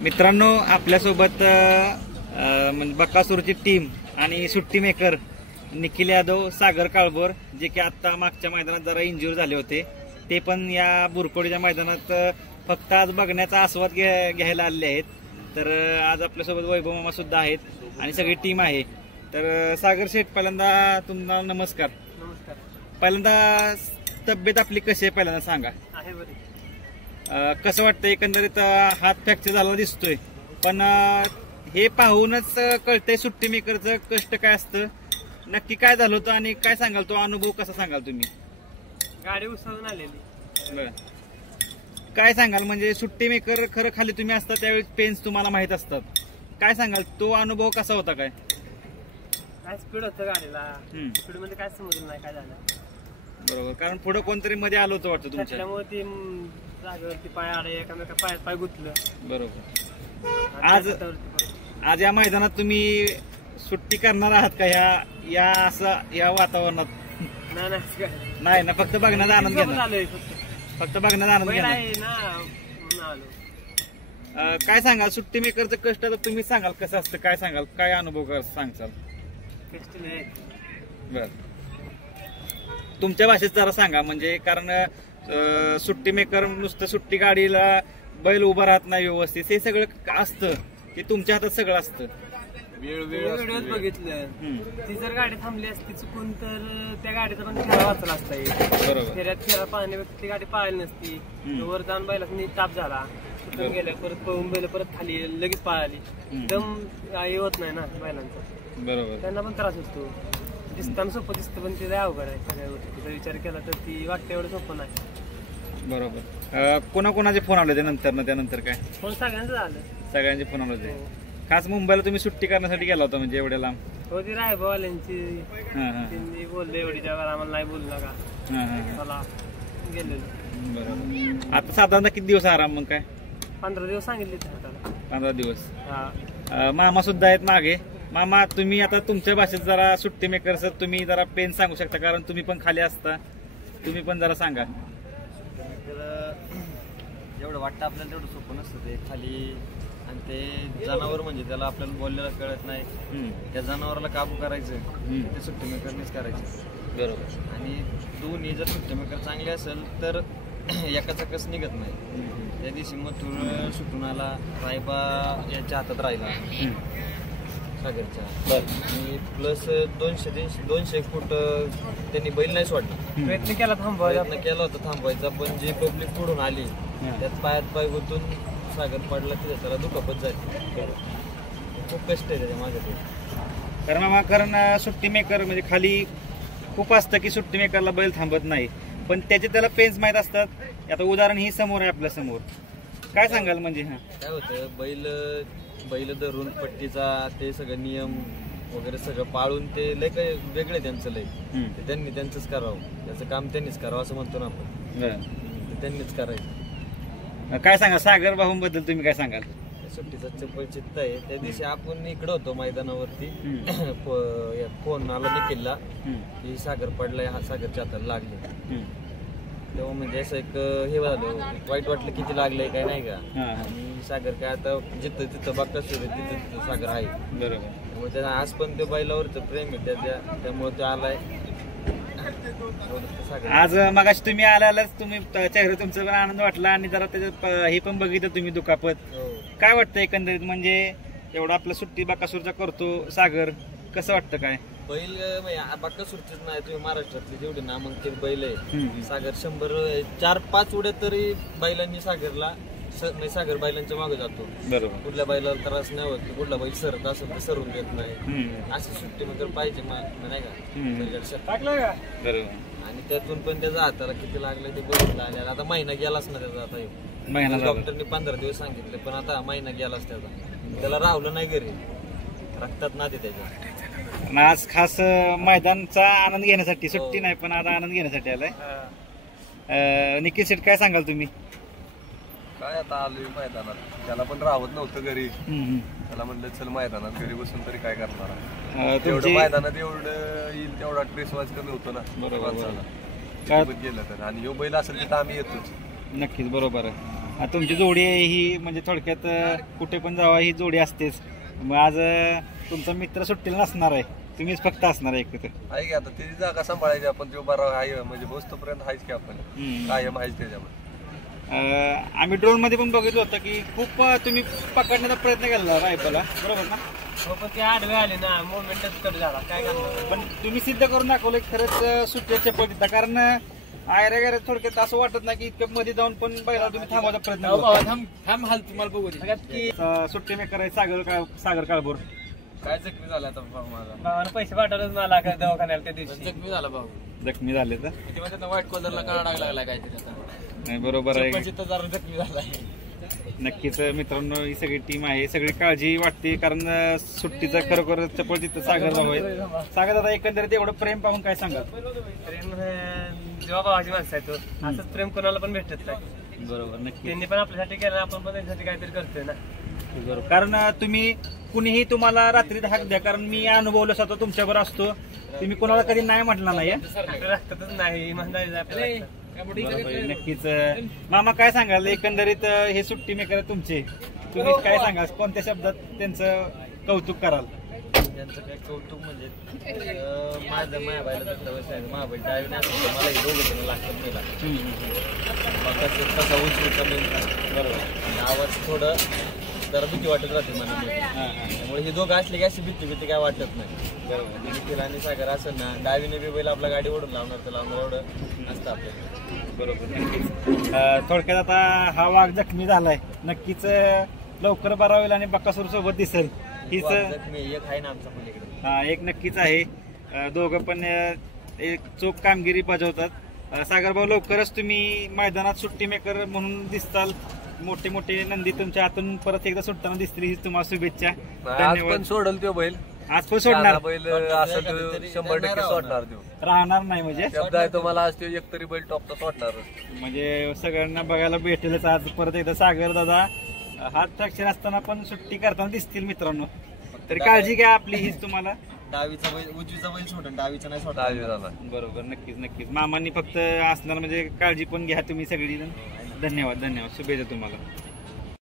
मित्रांनो, आपल्यासोबत म्हणजे बकासूरची टीम आणि सुट्टी मेकर निखिल यादव, सागर काळभोर, जे की आता मागच्या मैदानात जरा इंज्युअर झाले होते, ते पण या बुरकोडीच्या मैदानात फक्त आज बघण्याचा आस्वाद घ्यायला आलेले आहेत. तर आज आपल्यासोबत वैभव मामा सुद्धा आहेत आणि सगळी टीम आहे. तर सागर शेठ, पहिल्यांदा तुम्हाला नमस्कार. नमस्कार. पहिल्यांदा तब्येत आपली कशी आहे पहिल्यांदा सांगा. आहे बरी. कसं वाटतं? एकंदरीत हात फ्रॅक्चर झाला दिसतोय, पण हे पाहूनच कळतंय सुट्टी मेकरचं कष्ट काय असतं. नक्की काय झालं होतं आणि काय सांगाल, तो अनुभव कसा सांगाल तुम्ही? गाडी उसळून आलेली. काय सांगाल, म्हणजे सुट्टी मेकर खरं खाली तुम्ही असता त्यावेळी पेन्स तुम्हाला माहित असतात, काय सांगाल, तो अनुभव कसा होता? काय स्पीड होतं गाडीला, स्पीड मध्ये काय समजलं नाही काय झालं. बरोबर, कारण पुढे कोणतरी मध्ये आलो होतं वाटतं तुमच्या, त्यामुळे ती जागेवरती पाय आडे, एकामेका पायात पाय गुंतलं. बरोबर. आज या मैदानात तुम्ही सुट्टी करणार आहात का या वातावरणात? नाही ना, फक्त बघण्याचा आनंद घेणार. फक्त बघण्याचा आनंद घेणार. काय सांगाल सुट्टी मेकरचं कष्ट तुम्ही सांगाल कसं असतं, काय सांगाल, काय अनुभव सांगाल? बर, तुमच्या भाषेत जरा सांगा, म्हणजे कारण सुट्टी मेकर नुसतं सुट्टी गाडीला बैल उभा राहत नाही व्यवस्थित, हे सगळं असतं, ते तुमच्या हातात सगळं असतं. व्हिडिओ बघितलं, ती जर गाडी थांबली असती चुकून तर त्या गाडीचा पण फेरा वाचला असता. फेरा पाहण्यापेक्षा ती गाडी पाहायला नसती. वर जाऊन बैला ताप झाला, सुटून गेल्या, परत पळून बैल परत खाली लगेच पळाली. दम होत नाही ना बैलांचा. बरोबर, त्यांना पण त्रास होतो. दिसताना सोपं दिसतं, पण ते अवघड आहे सगळ्या गोष्टी. विचार केला तर ती वाटतं एवढं सोपं नाही. बरोबर. कोणाकोणाचे फोन आले त्यानंतर काय फोन सगळ्यांचं झालं? सगळ्यांचे फोन आले होते. खास मुंबईला तुम्ही सुट्टी करण्यासाठी गेला होता म्हणजे एवढ्या लांब? हो, ती रायबावाल्यांची त्यांनी बोलले एवढीच्या वेळा आम्हाला नाही बोलू नका, मला गेलेलो. बरोबर. आता साधारणतः किती दिवस आराम मग? काय 15 दिवस सांगितले. 15 दिवस. मामा सुद्धा आहेत मागे. मामा, तुम्ही आता तुमच्या भाषेत जरा सुट्टी मेकर सर तुम्ही जरा पेन सांगू शकता, कारण तुम्ही पण खाली असता, तुम्ही पण जरा सांगा. एवढं वाटतं आपल्याला, तेवढं सोपं नसतं ते खाली. आणि ते जनावर म्हणजे त्याला आपल्याला बोललेला कळत नाही. त्या जनावराला काबू करायचं ते सुट्टी मेकरनेच करायचं. बरोबर. आणि दोन्ही जर सुट्टी मेकर चांगले असेल तर एकाचा कस निघत नाही. त्या दिवशी मथुर सुटून आला, रायबा याच्या हातात राहिला सागरच्या, आणि प्लस 200 फूट त्यांनी बैल नाही सोडला. प्रयत्न केला होता थांबवायचा, पण जी पब्लिक पुढून आली त्यात पायात पाय गुंतून सागर पडला, त्याला दुखापत झाली. खूप कष्ट आहे त्याच्या माझ्याकडे. कारण सुट्टी मेकर म्हणजे खाली खूप असतं की सुट्टी मेकरला बैल थांबत नाही, पण त्याला पेन्स माहीत असतात. आता उदाहरण ही समोर आहे आपल्या समोर, काय सांगाल? म्हणजे काय होतं, बैल धरून पट्टीचा ते सगळं नियम वगैरे सगळं पाळून ते लय काही वेगळे त्यांचं लय, ते त्यांनी त्यांचंच करावं, त्याचं काम त्यांनीच करावं असं म्हणतो ना आपण, त्यांनीच करायचं. काय सांगा सागर भाऊंबद्दल तुम्ही काय सांगाल? सुट्टीचा चप्पल चित्त आहे. त्या दिवशी आपण इकडं होतो मैदानावरती, फोन आला निखिलला की सागर पडलाय, हा सागरच्या हाताला लागले. तेव्हा म्हणजे असं एक हे झालं, वाईट वाटलं किती लागलंय काय नाही का. आणि सागर काय आता जिथं तिथं बकासूर आहे तिथं सागर आहे. बरोबर. त्यामुळे त्याला आज पण ते बैलावरचं प्रेम आहे त्यामुळे ते आलाय. आज मगाशी तुम्ही आल्यालाच तुम्ही चेहरा तुमचा पण आनंद वाटला, आणि जरा त्याच्यात हे पण बघितलं तुम्ही दुखापत. काय वाटतं एकंदरीत, म्हणजे एवढा आपला सुट्टी बकासूरचा करतो सागर, कसं वाटतं? काय बैल बकासूरचीच नाही, तुम्ही महाराष्ट्रातले जेवढे नामांकित बैल आहे सागर 4-5 उड्या तरी बैलांनी सागरला, सागर बैलांच्या मागे जातो. बरोबर. कुठल्या बैलाला त्रास नाही होत, कुठला बैल सरत असेल तर सरून देत नाही. अशी सुट्टी मग पाहिजे नाही का. बरोबर. आणि त्यातून पण त्याच्या हाताला किती लागलं ते बघितलं. आणि आता महिना गेलाच ना त्याचा. आता डॉक्टरने 15 दिवस सांगितले, पण आता महिना गेलाच त्याला राहुलं नाही घरी, रक्तात ना ते त्याच्या. आज खास मैदानचा आनंद घेण्यासाठी, सुट्टी नाही पण आता आनंद घेण्यासाठी आलाय. निखिल शेठ, काय सांगाल तुम्ही? काय आता आलोय मैदानात, त्याला पण राहत नव्हतं घरी, त्याला म्हणलं चल मैदानात, घरी बसून तरी काय करणार. तेवढं मैदानात एवढं येईल तेवढा ट्रेस वाज कमी होतो ना. बरोबर गेलं तर. आणि ह्यो बैल असेल तिथं आम्ही येतोच. नक्कीच, बरोबर आहे. तुमची जोडी ही म्हणजे थोडक्यात कुठे पण जावा ही जोडी असतेच. मग आज तुमचा मित्र सुट्टीला नसणार आहे, तुम्हीच फक्त असणार आहे एकत्र. आहे की आता ती जागा सांभाळायची आपण, तो बरा आहे म्हणजे बसतोपर्यंत आहेच की आपण, कायम आहेच त्याच्यामध्ये. आम्ही ड्रोन मध्ये पण बघितलं होतं की खूप तुम्ही पकडण्याचा प्रयत्न केला रायफलला, बरोबर ना? हो, पण ते आडवे आले ना, मोमेंटच कट झाला, काय करणार. पण तुम्ही सिद्ध करून दाखवलं खरंच सुट्टीच्या चप्पल तिथं, कारण आयऱ्या गायऱ्या थोडक्यात असं वाटत नाही की इतक्या मध्ये जाऊन पण बैला तुम्ही थांबवायचा प्रयत्न केला की सुट्टी मेकर आहे सागर काळभोर. काय जखमी झाला आता माझा, भावानं पैसे पाठवलंच मला काय दवाखान्याला त्या दिवशी. जखमी झाला भाऊ, जखमी झाले तर व्हाईट कलरला काढा लागला काहीतरी आता. नाही, बरोबर आहे. जरा जखमी झाला. नक्कीच मित्रांनो, ही सगळी टीम आहे, सगळी काळजी वाटते कारण सुट्टीचा खरोखर चपळ तिथं सागर भाऊ आहे. सागर दादा, एकंदरीत एवढं प्रेम पाहून काय सांगाल? प्रेम जेव्हा भावाची माणसं आहे तो, असंच प्रेम कोणाला पण भेटत नाही. बरोबर, नक्की. त्यांनी पण आपल्यासाठी केलं, आपण पण त्यांच्यासाठी काहीतरी करतोय ना. बरोबर, कारण तुम्ही कुणीही तुम्हाला रात्रीत हाक द्या, कारण मी अनुभवलं स्वतः तुमच्याबरोबर असतो, तुम्ही कोणाला कधी नाही म्हटलं नाही. रक्तातच नाही, इमानदारी आपल्याला. नक्कीच. मामा, काय सांगाल एकंदरीत हे सुट्टी मेकर तुमचे, तुम्ही काय सांगाल, कोणत्या शब्दात त्यांचं कौतुक कराल? त्यांचं काय कौतुक म्हणजे माझं मायाबाईला महाबाई डावीने असतो, मला दोघं जण लागतात नाही लागतात. तसा उचलू कमी, बरोबर, आवाज थोडं जरा भीती वाटत राहते मला. त्यामुळे हे दोघं असले की अशी भीती काय वाटत नाही. बरोबर, निखिल आणि सागर असं ना, डावीने बी बैल आपला गाडी ओढून लावणार तर लावणार, एवढं असतं आपल्याला. बरोबर, नक्कीच. थोडक्यात आता हा वाघ जखमी झालाय, नक्कीच लवकर बरा होईल आणि बकासूर सोबत दिसेल. हीच जखमी एक आहे ना आमचा पलीकडे. एक नक्कीच आहे. दोघं पण एक चोख कामगिरी बजावतात. सागर भाऊ, लवकरच तुम्ही मैदानात सुट्टी मेकर म्हणून दिसताल. मोठे मोठे नंदी तुमच्या हातून परत एकदा सुटताना दिसतील, हीच तुम्हाला शुभेच्छा. आज पण सोडल तो बैल, आज पण सोडणार बैल असं 100% सोडणार तो, राहणार नाही म्हणजे शब्द आहे तुम्हाला. आज तो एक तरी बैल टॉपचा सोडणार म्हणजे सगळ्यांना बघायला भेटेलच आज परत एकदा. सागर दादा हात फ्रॅक्चर असताना पण सुट्टी करताना दिसतील मित्रांनो, तरी काळजी घ्या आपली, हीच तुम्हाला. डावीचा बैल उजवीचा बैल सोडून डावीचा नाही सोडणार. बरोबर, नक्कीच नक्कीच. मामांनी फक्त असणार म्हणजे काळजी पण घ्या तुम्ही सगळी. धन्यवाद, शुभेच्छा तुम्हाला.